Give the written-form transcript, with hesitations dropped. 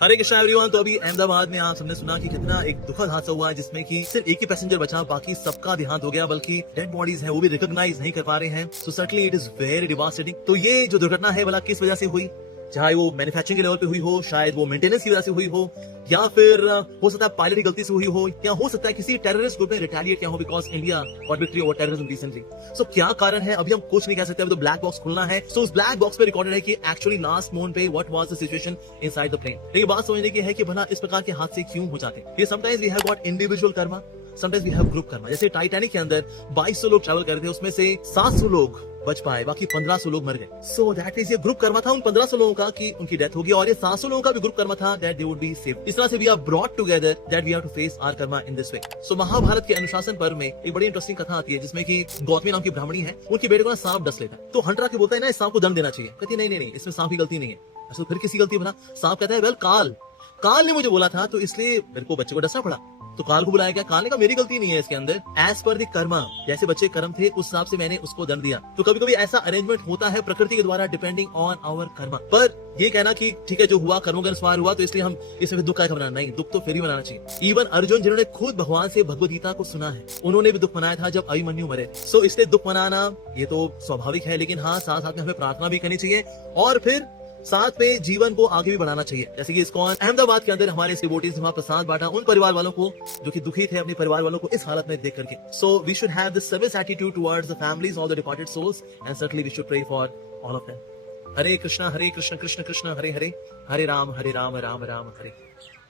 हरे Krishna everyone. तो अभी अहमदाबाद में आप सबने सुना कि कितना एक दुखद हादसा हुआ है, जिसमें कि सिर्फ एक ही पैसेंजर बचा, बाकी सबका देहांत हो गया, बल्कि डेड बॉडीज है वो भी रिकॉग्नाइज नहीं कर पा रहे हैं। So certainly it is very devastating. तो ये जो दुर्घटना है भला किस वजह से हुई, चाहे वो मैन्युफैक्चरिंग के लेवल पे हुई हो, शायद वो मेंटेनेंस की वजह से हुई हो, या फिर हो सकता है पायलट की गलती से हुई हो, या हो सकता है किसी टेररिस्ट ग्रुप ने रिटेलिएट किया हो because India got victory over terrorism recently. So क्या कारण है अभी हम कुछ नहीं कह सकते, अभी तो ब्लैक बॉक्स खुलना है। सो उस ब्लैक बॉक्स पे रिकॉर्डेड है कि एक्चुअली लास्ट मोमेंट पे what was the situation inside the plane. लेकिन बात समझने की है कि भला इस प्रकार के हादसे क्यों हो जाते हैं। Sometimes we have got individual karma, sometimes we have group karma. जैसे टाइटैनिक के अंदर 2200 लोग ट्रैवल कर रहे थे, उसमें से 700 लोग बच पाए, बाकी 1500 लोग मर गए। सो दैट इज ये ग्रुप कर्मा था उन 1500 लोगों का कि उनकी डेथ होगी, और ये 700 लोगों का भी ग्रुप कर्मा था that they would be save. इस तरह से we are brought together that we have to face our karma in this way. So Mahabharat के अनुशासन पर्व में एक बड़ी इंटरेस्टिंग कथा आती है, जिसमें कि गौतमी नाम की ब्राह्मणी है, उनके बेटे को ना सांप डस लेता है। तो हंटर आके बोलता है ना इस सांप को दंड देना चाहिए। कहती नहीं, इसमें सांप की गलती नहीं है। तो फिर किसी गलती बना? सांप कहता है वेल काल ने मुझे बोला था, तो इसलिए मेरे को बच्चे को डसना पड़ा। तो काल को बुलाया गया, काल ने कहा मेरी गलती नहीं है इसके अंदर, एज पर द कर्मा, जैसे बच्चे कर्म थे उस हिसाब से मैंने उसको दंड दिया। तो कभी कभी ऐसा अरेंजमेंट होता है प्रकृति के द्वारा, डिपेंडिंग ऑन आवर कर्मा। पर ये कहना कि ठीक है जो हुआ कर्मों के अनुसार हुआ, तो इसलिए हम इसमें दुख का मनाना, नहीं, दुख तो फिर ही मनाना चाहिए। इवन अर्जुन जिन्होंने खुद भगवान से भगवद गीता को सुना है, उन्होंने भी दुख मनाया था जब अभिमन्यु मरे। सो इसलिए दुख मनाना ये तो स्वाभाविक है, लेकिन हाँ साथ साथ में हमें प्रार्थना भी करनी चाहिए, और फिर साथ में जीवन को आगे भी बढ़ाना चाहिए। जैसे कि इस्कॉन अहमदाबाद के अंदर हमारे डिवोटीज ने वहां प्रसाद बांटा उन परिवार वालों को जो कि दुखी थे अपने परिवार वालों को इस हालत में देख करके। So we should have this service attitude towards the families of the departed souls, and certainly we should pray for all of them. Hare Krishna Krishna Krishna Hare Hare, Hare Ram Ram Ram Hare.